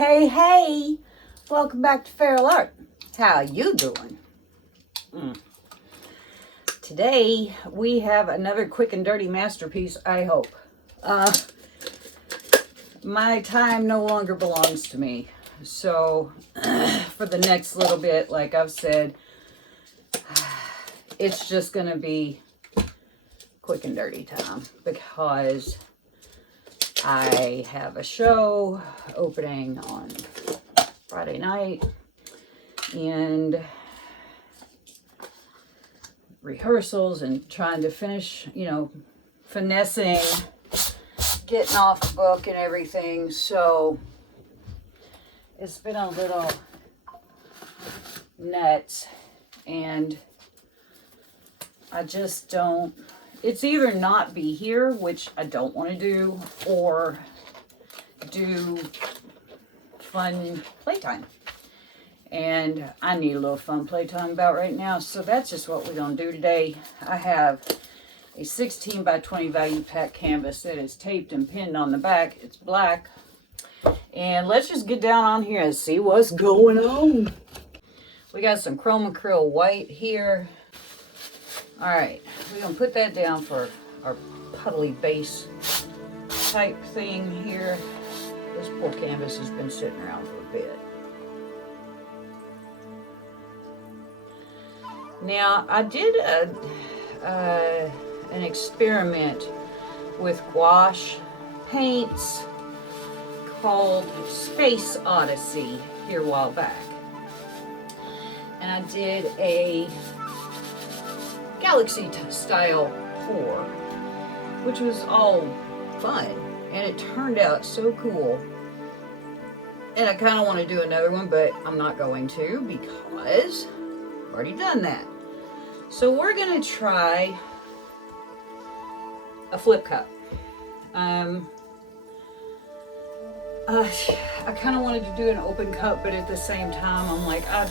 Hey, hey, welcome back to feralart. How you doing? Today we have another quick and dirty masterpiece, I hope. My time no longer belongs to me. So for the next little bit, like I've said, it's just going to be quick and dirty time because I have a show opening on Friday night and rehearsals and trying to finish, finessing, getting off the book and everything. So it's been a little nuts and I just don't. It's either not be here, which I don't want to do, or do fun playtime. And I need a little fun playtime about right now, so that's just what we're going to do today. I have a 16 by 20 value pack canvas that is taped and pinned on the back. It's black. And let's just get down on here and see what's going on. We got some chrome acrylic white here. All right, we're gonna put that down for our puddly base type thing here. This poor canvas has been sitting around for a bit. Now, I did an experiment with gouache paints called Space Odyssey here a while back. And I did a galaxy style pour, which was all fun, and it turned out so cool. And I kind of want to do another one, but I'm not going to because I've already done that. So we're gonna try a flip cup. I kind of wanted to do an open cup, but at the same time I'm like, I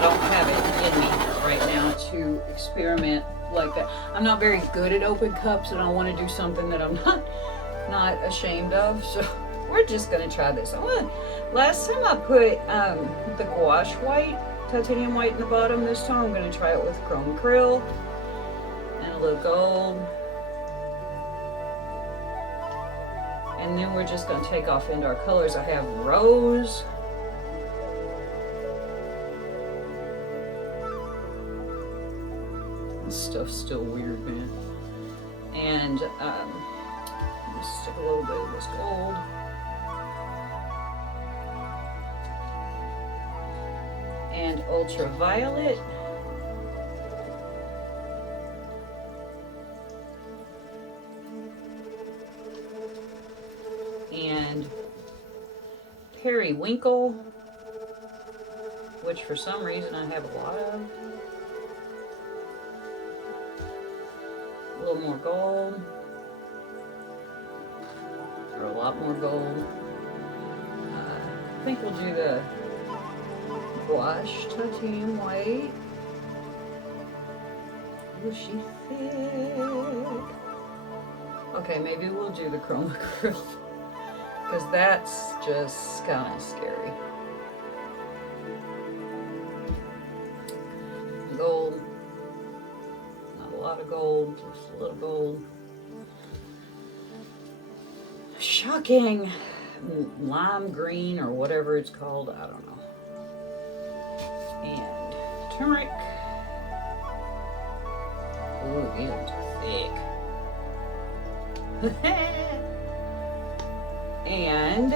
don't have it in me right now to experiment like that. I'm not very good at open cups, and I want to do something that I'm not ashamed of. So we're just gonna try this. Last time I put the gouache white, titanium white in the bottom. This time I'm gonna try it with chrome acrylic and a little gold. And then we're just gonna take off into our colors. I have rose. This stuff's still weird, man. And just stick a little bit of this gold. And ultraviolet. And periwinkle, which for some reason I have a lot of. A little more gold, or a lot more gold. I think we'll do the gouache titanium white. Oh, she's thick. Okay, maybe we'll do the chrome acrylic because that's just kind of scary. Gold. A lot of gold, just a little gold. Shocking. Lime green or whatever it's called, I don't know. And turmeric. Ooh, these are thick. And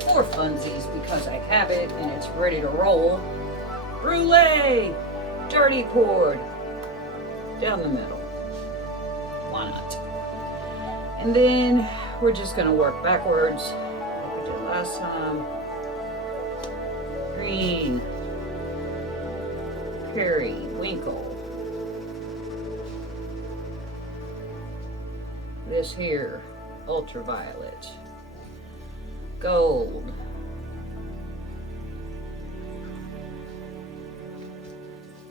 for funsies, because I have it and it's ready to roll, brulee, dirty cord, down the middle. Why not? And then we're just going to work backwards like we did last time. Green, periwinkle. This here, ultraviolet. Gold.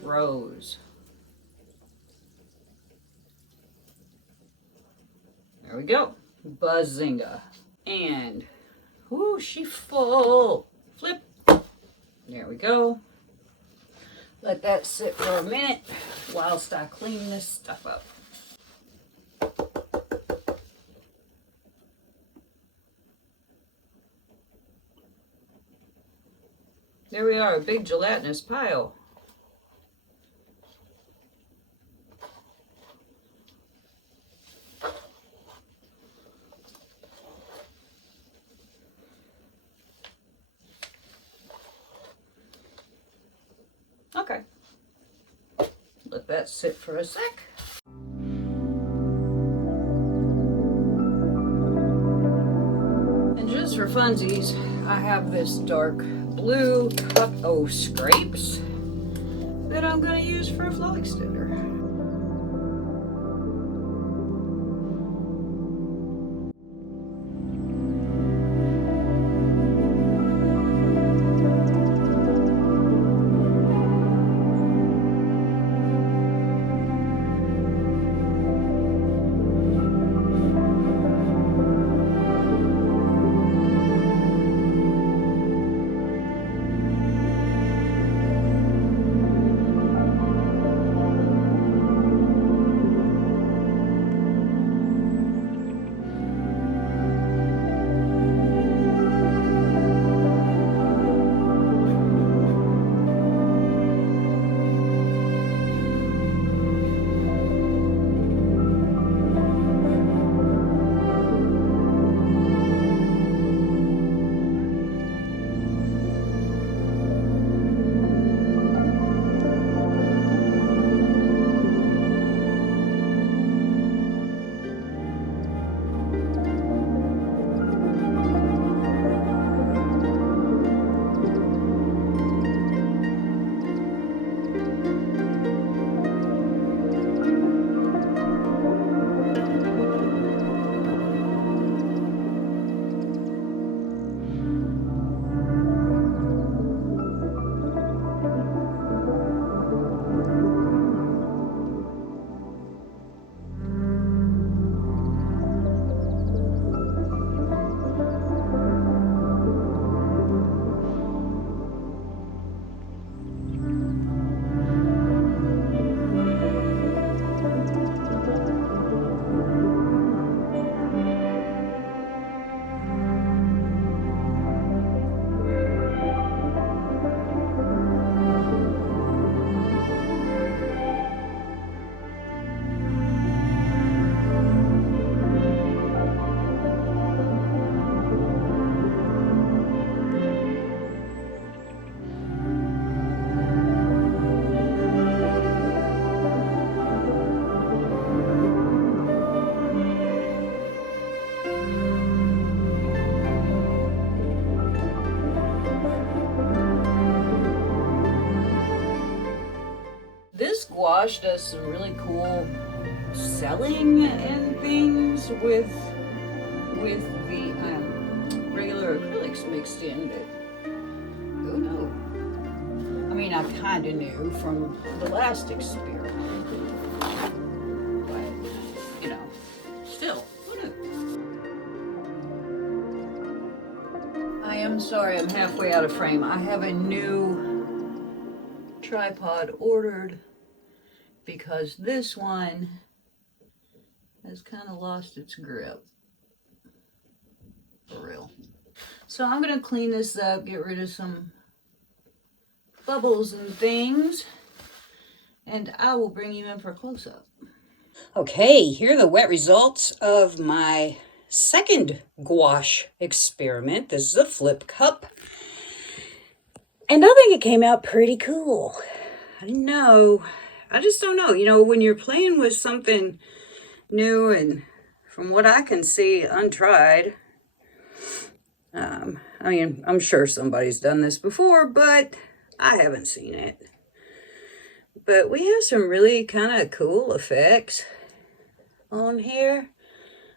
Rose. There we go. Bazinga. And, whoo, she full. Flip. There we go. Let that sit for a minute whilst I clean this stuff up. There we are, a big gelatinous pile. Okay, let that sit for a sec. And just for funsies, I have this dark blue cup o' scrapes that I'm going to use for a flow extender. This gouache does some really cool selling and things with the regular acrylics mixed in, but who knew? I mean, I kind of knew from the last experiment, but, you know, still, who knew? I am sorry, I'm halfway out of frame. I have a new tripod ordered because this one has kind of lost its grip. For real. So I'm going to clean this up, get rid of some bubbles and things, and I will bring you in for a close-up. Okay, here are the wet results of my second gouache experiment. This is a flip cup, and I think it came out pretty cool. I don't know. I just don't know. You know, when you're playing with something new and from what I can see, untried, I mean, I'm sure somebody's done this before, but I haven't seen it. But we have some really kind of cool effects on here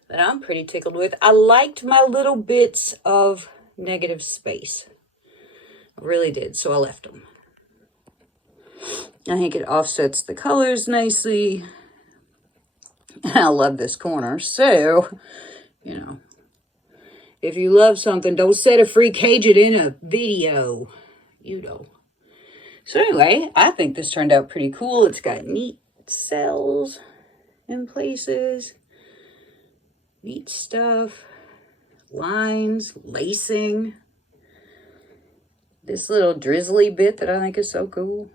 that I'm pretty tickled with. I liked my little bits of negative space. I really did, so I left them. I think it offsets the colors nicely. I love this corner. So, you know, if you love something, don't set a free cage it in a video. You know. So anyway, I think this turned out pretty cool. It's got neat cells in places. Neat stuff. Lines, lacing. This little drizzly bit that I think is so cool.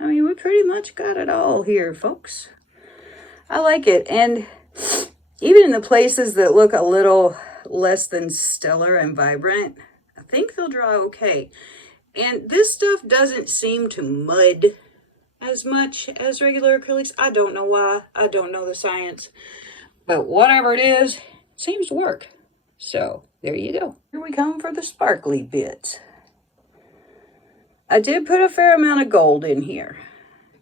I mean, we pretty much got it all here, folks. I like it. And even in the places that look a little less than stellar and vibrant, I think they'll dry okay. And this stuff doesn't seem to mud as much as regular acrylics. I don't know why. I don't know the science. But whatever it is, it seems to work. So, there you go. Here we come for the sparkly bits. I did put a fair amount of gold in here.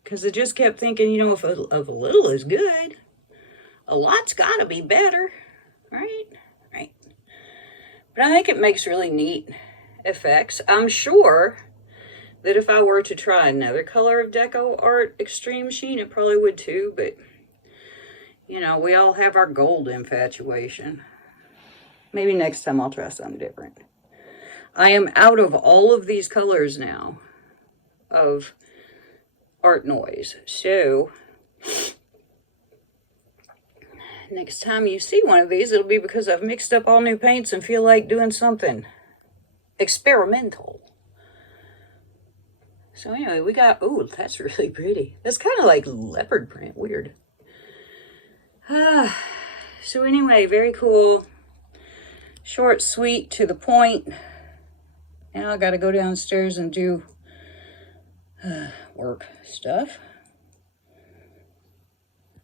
Because I just kept thinking, you know, if a little is good, a lot's got to be better. Right? Right. But I think it makes really neat effects. I'm sure that if I were to try another color of Deco Art Extreme Sheen, it probably would too. But, you know, we all have our gold infatuation. Maybe next time I'll try something different. I am out of all of these colors now of Art Noise. So, next time you see one of these, it'll be because I've mixed up all new paints and feel like doing something experimental. So anyway, we got, oh, that's really pretty. That's kind of like leopard print, weird. So anyway, very cool. Short, sweet, to the point. Now I got to go downstairs and do work stuff.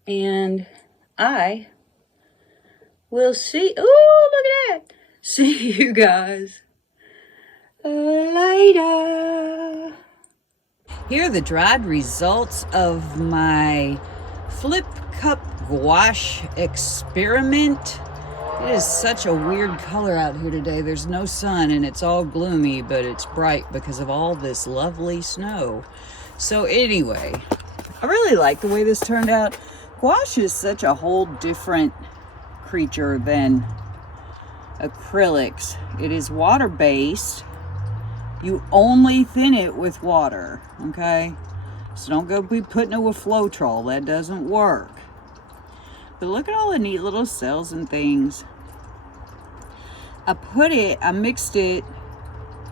And I will see, oh, look at that. See you guys later. Here are the dried results of my flip cup gouache experiment. It is such a weird color out here today. There's no sun and it's all gloomy, but it's bright because of all this lovely snow. So anyway, I really like the way this turned out. Gouache is such a whole different creature than acrylics. It is water-based. You only thin it with water, okay? So don't go be putting it with Floetrol. That doesn't work. But look at all the neat little cells and things. I mixed it,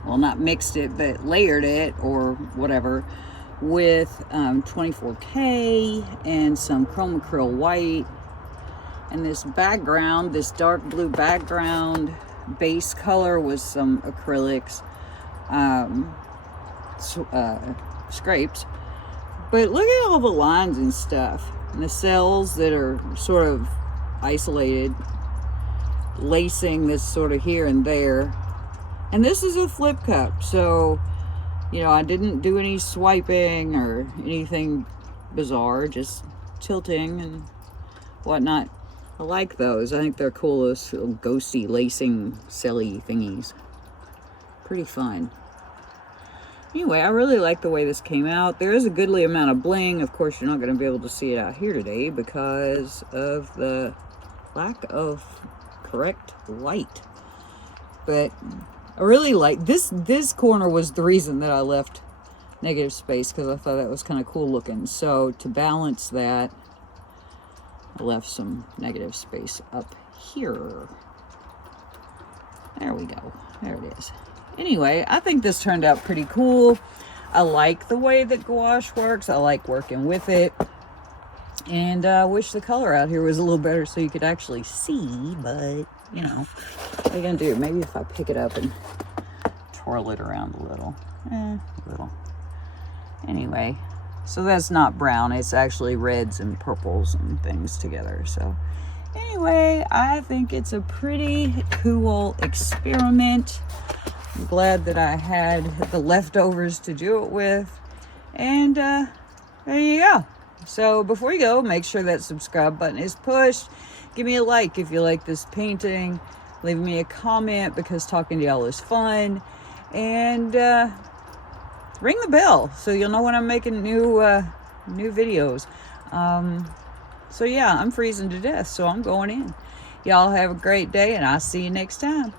well, not mixed it, but layered it or whatever with 24K and some chrome acryl white. And this background, this dark blue background base color was some acrylics. Scrapes, but look at all the lines and stuff and the cells that are sort of isolated, lacing this sort of here and there. And this is a flip cup, so you know I didn't do any swiping or anything bizarre, just tilting and whatnot. I like those. I think they're cool, those little ghosty lacing celly thingies. Pretty fun. Anyway, I really like the way this came out. There is a goodly amount of bling. Of course, you're not going to be able to see it out here today because of the lack of correct light. But I really like this. This corner was the reason that I left negative space, because I thought that was kind of cool looking. So to balance that, I left some negative space up here. There we go. There it is. Anyway, I think this turned out pretty cool. I like the way that gouache works. I like working with it. And I wish the color out here was a little better so you could actually see, but, you know, what are you going to do? Maybe if I pick it up and twirl it around a little. A little. Anyway, so that's not brown. It's actually reds and purples and things together. So anyway, I think it's a pretty cool experiment. I'm glad that I had the leftovers to do it with. And there you go. So before you go, make sure that subscribe button is pushed. Give me a like if you like this painting. Leave me a comment because talking to y'all is fun. And ring the bell so you'll know when I'm making new videos. So yeah, I'm freezing to death, so I'm going in. Y'all have a great day, and I'll see you next time.